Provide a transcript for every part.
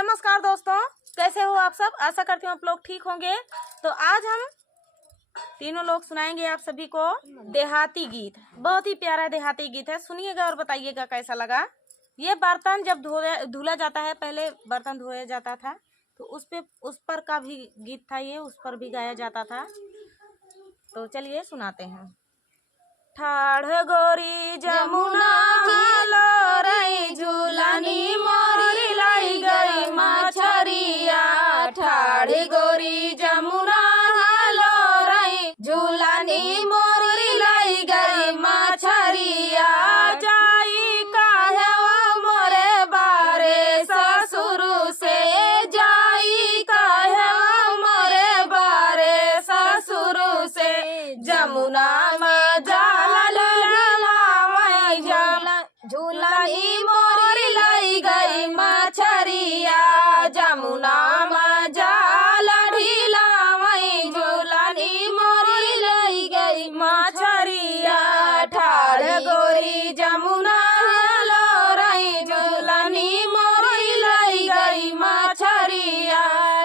नमस्कार दोस्तों, कैसे हो आप सब। आशा करती हूँ आप लोग ठीक होंगे। तो आज हम तीनों लोग सुनाएंगे आप सभी को देहाती गीत। बहुत ही प्यारा देहाती गीत है, सुनिएगा और बताइएगा कैसा लगा। ये बर्तन जब धुला जाता है, पहले बर्तन धोया जाता था तो उस पर का भी गीत था, ये उस पर भी गाया जाता था। तो चलिए सुनाते हैं। ठाढ़ गोरी जमुना लोरई झूलनी मोरी लाई गई मछरिया। ठाढ़ गोरी जमुना लोरई झूलनी मोरी लाई गई मछरिया। जाई कहवा मोरे बारे ससुर से, जाई कहवा मोरे बारे ससुर से। जमुना में झूलनी मोरी लाई गई मछरिया। जमुना में जाल ढीलावई झूलनी मोरी लाई गई मछरिया। ठाढ़ गोरी जमुना लोरई झूलनी मोरी लाई गई मछरिया।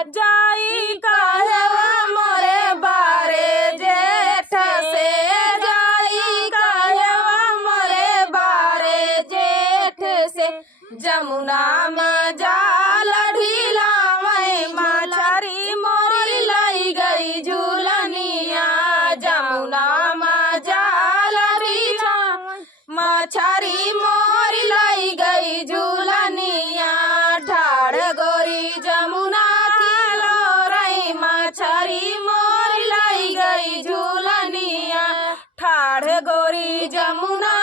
जाई कहवा मोरे बारे जेठ से, जाई कहवा मोरे बारे जेठ से। जमुना में जाल ढीलावई मछरी मोरी लाई गई झूलनिया। जमुना में जाल ढीलावई मछरी मोरी लाई गई झूलनिया। ठाढ़ गोरी जमुना लोरई मछरी मोरी लाई गई झूलनिया। ठाढ़ गोरी जमुना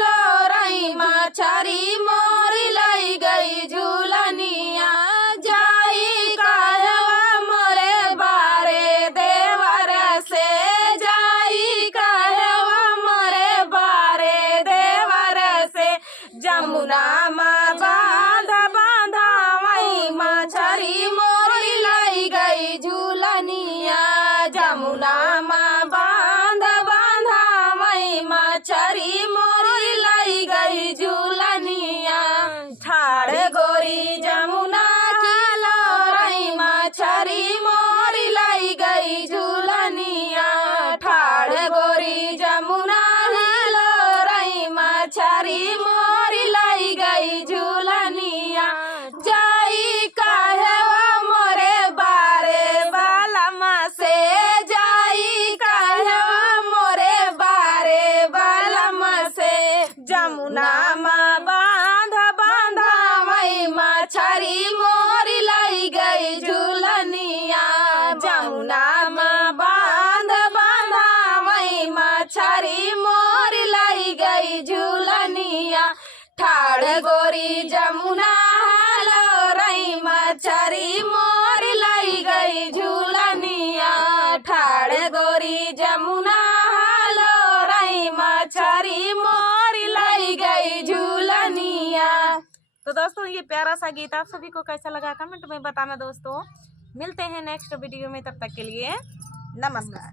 लोरई मछरी मोरी लाई गई झूलनिया। जाई कहवा मोरे बारे देवर से, जाई कहवा मोरे बारे देवर से। जमुना में बांधावई मछरी मोरी लाई गई झूलनिया। जमुना में बांधावई मछरी मोरी लाई गई झूलनिया। ठाढ़ गोरी जमुना लोरई मछरी मोरी लाई गई झूलनिया। ठाढ़ गोरी जमुना लोरई मछरी मोरी लाई गई झूलनिया। जाई कहवा मोरे बारे बालम से, जाई कहवा मोरे बारे बालम से। जमुना में बांधावई मछरी मोरी लाई गई झूलनिया। जमुना में बांधावई मछरी मोरी लाई गई झूलनिया। ठाढ़ गोरी जमुना लोरई मछरी मोरी लाई गई झूलनिया। ठाढ़ गोरी जमुना लोरई मछरी मोरी लाई गई झूलनिया। तो दोस्तों, ये प्यारा सा गीत आप सभी को कैसा लगा कमेंट में बताना दोस्तों। मिलते हैं नेक्स्ट वीडियो में, तब तक के लिए नमस्कार।